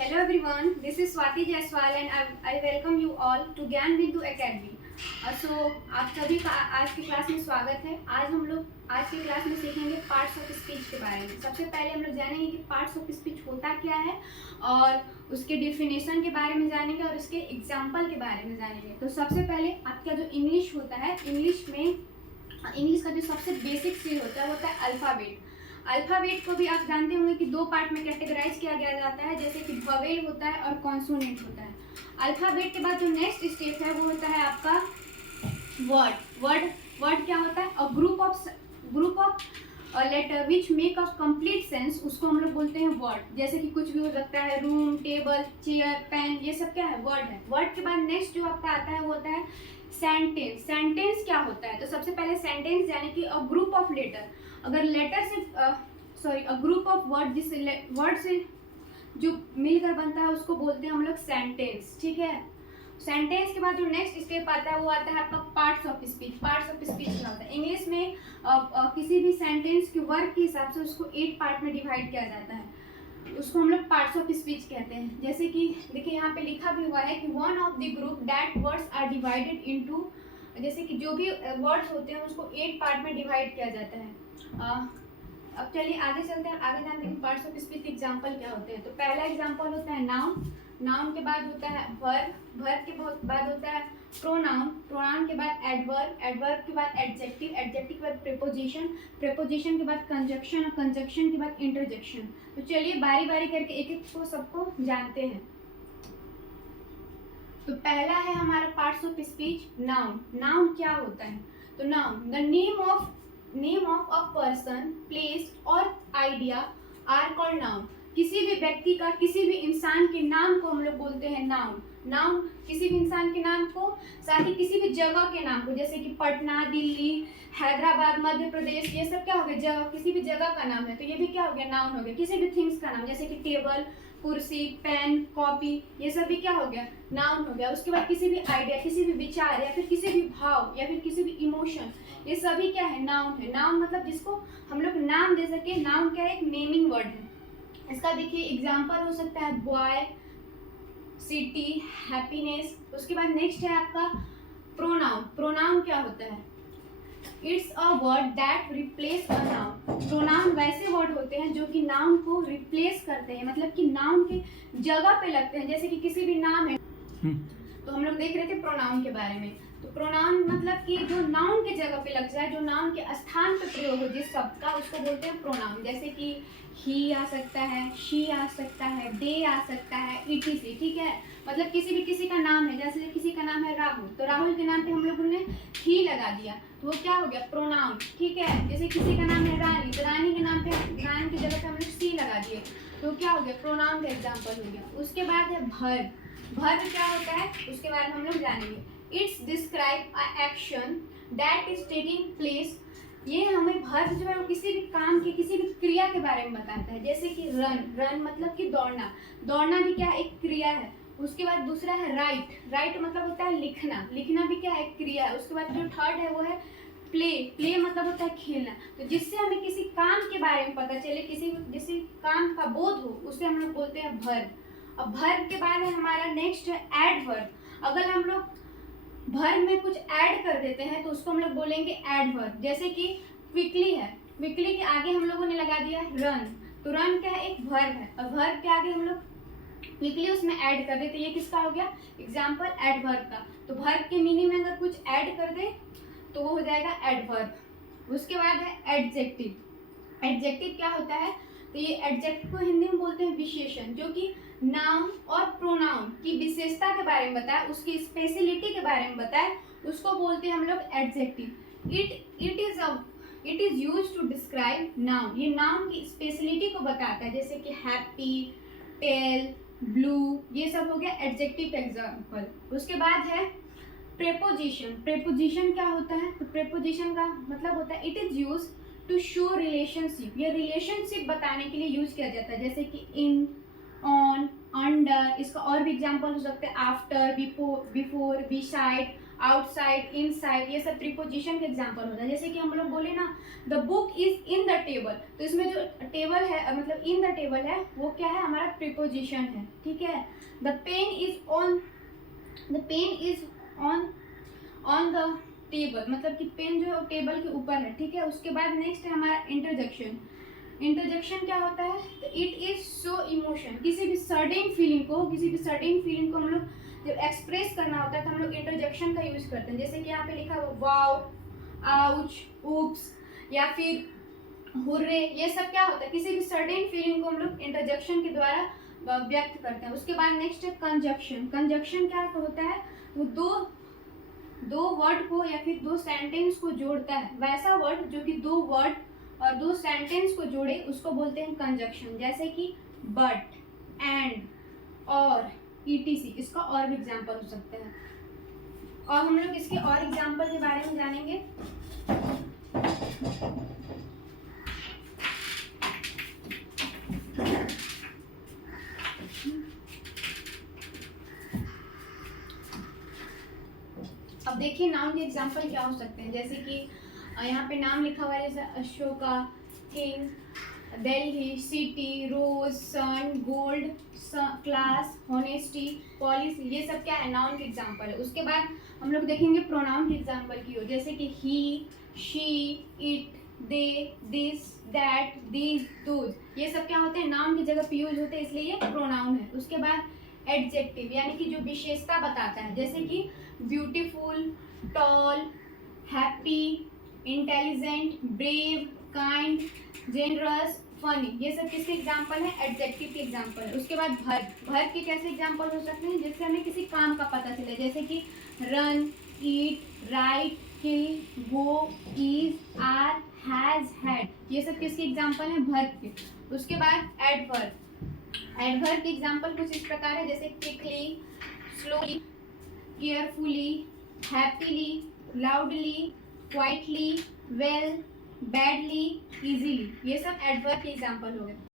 Hello everyone, this is Swati Jaiswal and I welcome you all to ज्ञान बिंदु academy. आप सभी का आज की क्लास में स्वागत है। आज हम लोग आज की क्लास में सीखेंगे पार्ट्स ऑफ स्पीच के बारे में। सबसे पहले हम लोग जानेंगे कि पार्ट्स ऑफ स्पीच होता क्या है और उसके डिफिनेशन के बारे में जानेंगे और उसके एग्जाम्पल के बारे में जानेंगे। तो सबसे पहले आपका जो इंग्लिश होता है, इंग्लिश का जो सबसे बेसिक चीज़ होता है वो होता है अल्फ़ाबेट। अल्फ़ाबेट को भी आप जानते होंगे कि दो पार्ट में कैटेगराइज किया गया जाता है, जैसे कि ववेल होता है और कॉन्सोनेंट होता है। अल्फ़ाबेट के बाद जो नेक्स्ट स्टेप है वो होता है आपका वर्ड क्या होता है? A group of letter which make a complete sense, उसको हम लोग बोलते हैं वर्ड। जैसे कि कुछ भी हो सकता है, रूम, टेबल, चेयर, पेन, ये सब क्या है? वर्ड है। वर्ड के बाद नेक्स्ट जो आपका आता है वो होता है सेंटेंस। सेंटेंस क्या होता है? तो सबसे पहले सेंटेंस यानी कि अ ग्रुप ऑफ लेटर, अगर लेटर से अ ग्रुप ऑफ वर्ड, जिस वर्ड से जो मिलकर बनता है उसको बोलते हैं हम लोग सेंटेंस। ठीक है। सेंटेंस के बाद जो नेक्स्ट स्टेप आता है वो आता है आपका parts of speech. Parts of speech क्या होता है? इंग्लिश में किसी भी सेंटेंस के वर्ड के हिसाब से उसको 8 पार्ट में डिवाइड किया जाता है, उसको हम लोग पार्ट्स ऑफ स्पीच कहते हैं। जैसे कि देखिए यहाँ पे लिखा भी हुआ है कि one of the group that words are divided into, जैसे कि जो भी वर्ड्स होते हैं उसको 8 पार्ट में डिवाइड किया जाता है। अब चलिए आगे चलते हैं, आगे जानते हैं पार्ट्स ऑफ स्पीच एग्जांपल क्या होते हैं। तो पहला एग्जांपल होता है नाउन। नाउन के बाद होता है वर्ब के बाद होता है प्रोनाउन के बाद एडवर्ब के बाद एडजेक्टिव के बाद प्रेपोजिशन के बाद कंजक्शन और कंजक्शन के बाद इंटरजेक्शन। तो चलिए बारी बारी करके एक एक को सबको जानते हैं। तो पहला है हमारा parts of speech noun. Noun क्या होता है? तो noun the name of a person, place और आइडिया आर कॉल्ड नाउन। किसी भी व्यक्ति का, किसी भी इंसान के नाम को हम लोग बोलते हैं नाउन। नाउन किसी भी इंसान के नाम को, साथ ही किसी भी जगह के नाम को, जैसे कि पटना, दिल्ली, हैदराबाद, मध्य प्रदेश, ये सब क्या हो गया? जगह, किसी भी जगह का नाम है तो ये भी क्या हो गया? नाउन हो गया। किसी भी थिंग्स का नाम, जैसे कि टेबल, कुर्सी, पेन, कॉपी, ये सब भी क्या हो गया? नाउन हो गया। उसके बाद किसी भी आइडिया, किसी भी विचार या फिर किसी भी भाव या फिर किसी भी इमोशन, ये सभी क्या है? नाउन है। नाउन मतलब जिसको हम लोग नाम दे सके। नाउन क्या है? एक नेमिंग वर्ड है। इसका देखिए एग्जाम्पल हो सकता है बॉय, सिटी, हैप्पीनेस। उसके बाद नेक्स्ट है आपका प्रोनाउन। प्रोनाउन क्या होता है? It's a word that replace a noun. Pronoun वैसे वर्ड होते हैं जो कि नाउन को रिप्लेस करते हैं, मतलब कि नाउन के जगह पे लगते हैं। जैसे कि किसी भी नाम है, तो हम लोग देख रहे थे प्रोनाउन के बारे में। तो प्रोनाउन मतलब कि जो नाउन के जगह पे लग जाए, जो नाउन के स्थान पे प्रयोग हो जिस शब्द का, उसको बोलते हैं प्रोनाउन। जैसे कि ही आ सकता है, शी आ सकता है, दे आ सकता है, etc। ठीक है। मतलब किसी का नाम है, जैसे किसी का नाम है राहुल, तो राहुल के नाम पे हम लोगों ने ही लगा दिया, तो वो क्या हो गया? प्रोनाउन। ठीक है। जैसे किसी का नाम है रानी, तो रानी के नाम पे, रानी की जगह पे हम लोग सी लगा दिए, तो क्या हो गया? प्रोनाउन का एग्जाम्पल हो गया। उसके बाद है वर्ब। वर्ब क्या होता है उसके बारे में हम लोग जानेंगे। It's describe a action that is taking place. ये हमें वर्ब जो है वो किसी भी काम की, किसी भी क्रिया के बारे में बताता है। जैसे कि रन मतलब कि दौड़ना, दौड़ना भी क्या? एक क्रिया है। उसके बाद दूसरा है राइट मतलब होता है लिखना, लिखना भी क्या है? एक क्रिया है। उसके बाद जो थर्ड है वो है प्ले मतलब होता है खेलना। तो जिससे हमें किसी काम के बारे में पता चले, किसी काम का बोध हो, उसे हम लोग बोलते हैं वर्ब। अब वर्ब के बाद है हमारा नेक्स्ट है एडवर्ब। अगर हम लोग वर्ब में कुछ ऐड कर देते हैं तो उसको हम लोग बोलेंगे एडवर्ब। जैसे कि क्विकली है, क्विकली के आगे हम लोगों ने लगा दिया रन, तो रन क्या है? एक वर्ब है। और वर्ब के आगे हम लोग क्विकली उसमें ऐड कर देते, ये किसका हो गया? एग्जाम्पल एडवर्ब का। तो वर्ब के मीनिंग में अगर कुछ ऐड कर दे तो वो हो जाएगा एडवर्ब। उसके बाद है एडजेक्टिव। एडजेक्टिव क्या होता है? तो ये एडजेक्टिव को हिंदी में बोलते हैं विशेषण, जो कि नाउन और प्रोनाउन की विशेषता के बारे में बताए, उसकी स्पेशलिटी के बारे में बताए, उसको बोलते हैं हम लोग adjective. It is used to describe noun. ये नाउन की स्पेशलिटी को बताता है, जैसे कि हैप्पी, टेल, ब्लू, ये सब हो गया एडजेक्टिव एग्जाम्पल। उसके बाद है प्रेपोजिशन। प्रेपोजिशन क्या होता है? तो प्रेपोजिशन का मतलब होता है it is use to show relationship. ये रिलेशनशिप बताने के लिए यूज किया जाता है, जैसे कि इन, ऑन, अंडर। इसका और भी एग्जांपल हो सकते हैं after, before, beside, outside, inside, ये सब प्रीपोजिशन के एग्जांपल होता है। जैसे कि हम लोग बोले ना the book is in the table, तो इसमें जो टेबल है मतलब इन द टेबल है वो क्या है, हमारा प्रीपोजिशन है, ठीक है। The pen is on on the table, मतलब कि पेन जो टटेबल के ऊपर है, ठीक है। उसके बाद नेक्स्ट है हमारा इंटरजेक्शन। इंटरजेक्शन क्या होता है, तो इट इज शो इमोशन, किसी भी सर्टेन फीलिंग को हम लोग जब एक्सप्रेस करना होता है तो हम लोग इंटरजेक्शन का यूज करते हैं। जैसे कि यहाँ पे लिखा हुआ वाओ, आउच, ऊप्स या फिर हुर्रे, ये सब क्या होता है, किसी भी सर्टेन फीलिंग को हम लोग इंटरजेक्शन के द्वारा व्यक्त करते हैं। उसके बाद नेक्स्ट है कंजक्शन। कंजक्शन क्या होता है, वो दो वर्ड को या फिर दो सेंटेंस को जोड़ता है, वैसा वर्ड जो कि दो वर्ड और दो सेंटेंस को जोड़े उसको बोलते हैं कंजक्शन। जैसे कि बट, एंड, और, etc, इसका और भी एग्जाम्पल हो सकते हैं। और हम लोग इसके और एग्जाम्पल के बारे में जानेंगे। अब देखिए नाउन के एग्जाम्पल क्या हो सकते हैं। जैसे कि यहाँ पे नाम लिखा हुआ है, जैसे अशोका, किंग, दिल्ली, सिटी, रोज, सन, गोल्ड, क्लास, होनेस्टी, पॉलिसी, ये सब क्या है, नाउन के एग्जाम्पल है। उसके बाद हम लोग देखेंगे प्रोनाउन के एग्जाम्पल की ओर। जैसे कि he, she, it, they, this, that, these, those, ये सब क्या होते हैं, नाउन की जगह पे यूज होते हैं, इसलिए ये प्रोनाउन है। उसके बाद एडजेक्टिव, यानी कि जो विशेषता बताता है, जैसे कि beautiful, tall, happy, intelligent, brave, kind, generous, funny, ये सब किसके एग्जाम्पल है, एडजेक्टिव के एग्जाम्पल है। उसके बाद वर्ब के कैसे एग्जाम्पल हो सकते हैं, जिससे हमें किसी काम का पता चले, जैसे कि run, eat, write, kill, go, is, are, has, had, ये सब किसके एग्जाम्पल हैं, वर्ब के। उसके बाद एडवर्ब के एग्जाम्पल कुछ इस प्रकार है, जैसे quickly, slowly, carefully, happily, loudly, quietly, well, badly, easily, ये सब एडवर्ब के एग्जाम्पल हो गए।